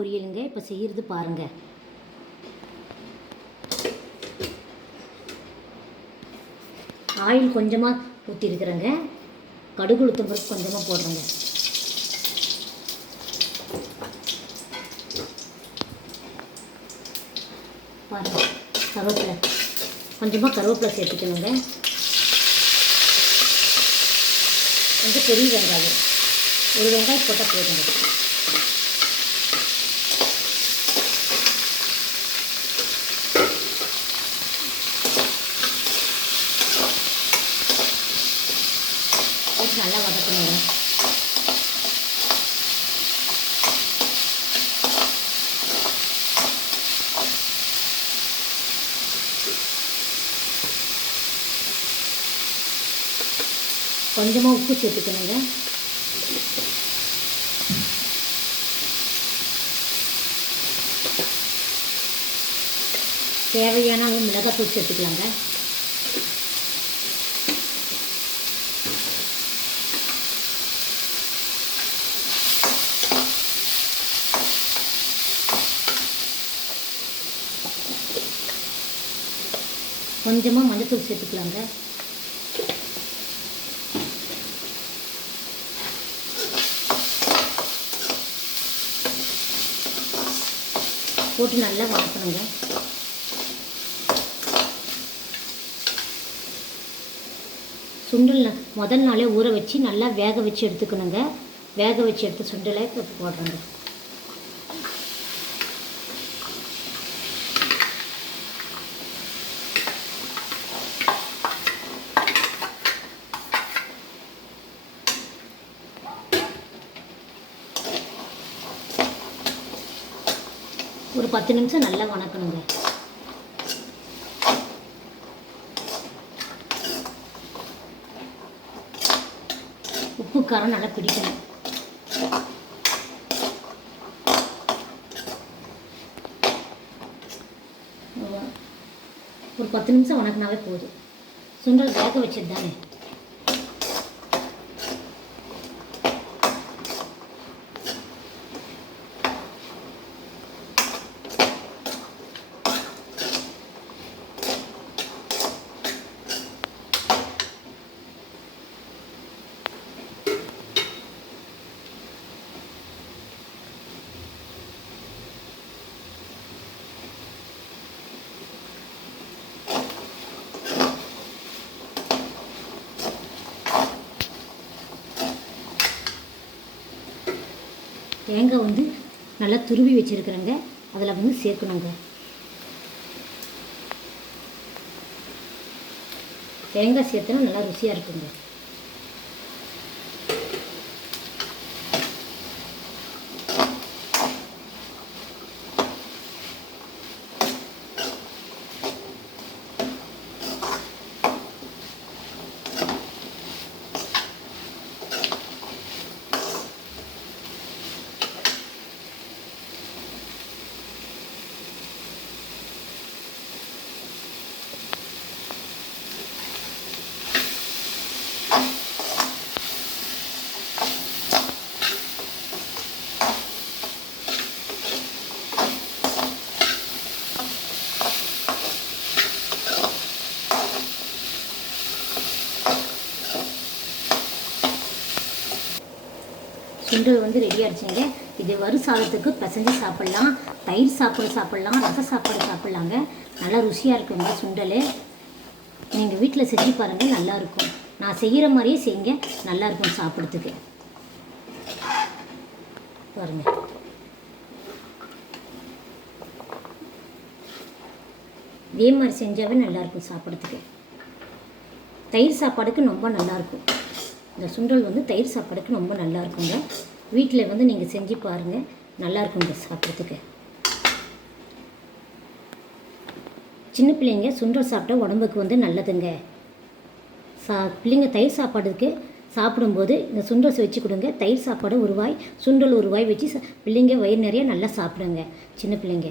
பொரியலுங்க. இப்போ செய்கிறது பாருங்கள். ஆயில் கொஞ்சமாக ஊற்றிருக்கிறேங்க. கடுகு உளுத்தம் பருப்பு கொஞ்சமாக போடுறேங்க. பாருங்கள், கருவேப்பிலை கொஞ்சமாக கருவேப்பிலை சேர்த்துக்கணுங்க. கொஞ்சம் பெரிய வெங்காயம், ஒரு வெங்காயம் போட்டால் போதுங்க. நல்லா வதக்கணுங்க. கொஞ்சமாக உப்பு சேர்த்துக்கணுங்க. தேவையான அளவு மிளகாத்தூள் சேர்த்துக்கலாங்க. கொஞ்சமாக மஞ்சத்தூள் சேர்த்துக்கலாங்க. போட்டு நல்லா வதக்கணுங்க. சுண்டல் முதல் நாளே ஊற வச்சு நல்லா வேக வச்சு எடுத்துக்கணுங்க. வேக வச்சு எடுத்து சுண்டலை இப்போ போடுறேங்க. ஒரு 10 நிமிஷம் நல்லா வணக்கணுங்க. உப்பு காரம் நல்லா பிடிக்கணும். ஒரு 10 நிமிஷம் வணக்கினாவே போதும். சுண்டல் வேக வச்சது தானே. தேங்காய் வந்து நல்லா துருவி வச்சுருக்குறேங்க. அதில் வந்து சேர்க்கணுங்க. தேங்காய் சேர்த்தனா நல்லா ருசியாக இருக்குங்க. சுண்டல் வந்து ரெடி ஆகிடுச்சிங்க. இது வரும் சாதத்துக்கு பிசைஞ்சு சாப்பிட்லாம், தயிர் சாப்பாடு சாப்பிட்லாம், ரச சாப்பாடு சாப்பிட்லாங்க. நல்லா ருசியாக இருக்குங்க சுண்டல். நீங்கள் வீட்டில் செஞ்சு பாருங்கள், நல்லாயிருக்கும். நான் செய்கிற மாதிரியே செய்யுங்க, நல்லாயிருக்கும் சாப்பிட்றதுக்கு. பாருங்கள், இதே மாதிரி செஞ்சாவே நல்லாயிருக்கும் சாப்பிட்றதுக்கு. தயிர் சாப்பாடுக்கு ரொம்ப நல்லாயிருக்கும். இந்த சுண்டல் வந்து தயிர் சாப்பாடுக்கு ரொம்ப நல்லா இருக்குங்க. வீட்டில் வந்து நீங்கள் செஞ்சு பாருங்கள், நல்லா இருக்குங்க சாப்பிட்றதுக்கு. சின்ன பிள்ளைங்க சுண்டல் சாப்பிட்டா உடம்புக்கு வந்து நல்லதுங்க. பிள்ளைங்க தயிர் சாப்பாடுக்கு சாப்பிடும்போது இந்த சுண்டல் வச்சு கொடுங்க. தயிர் சாப்பாடு ஒரு வாய், சுண்டல் ஒரு வாய் வச்சு பிள்ளைங்க வயிறு நிறைய நல்லா சாப்பிடுங்க சின்ன பிள்ளைங்க.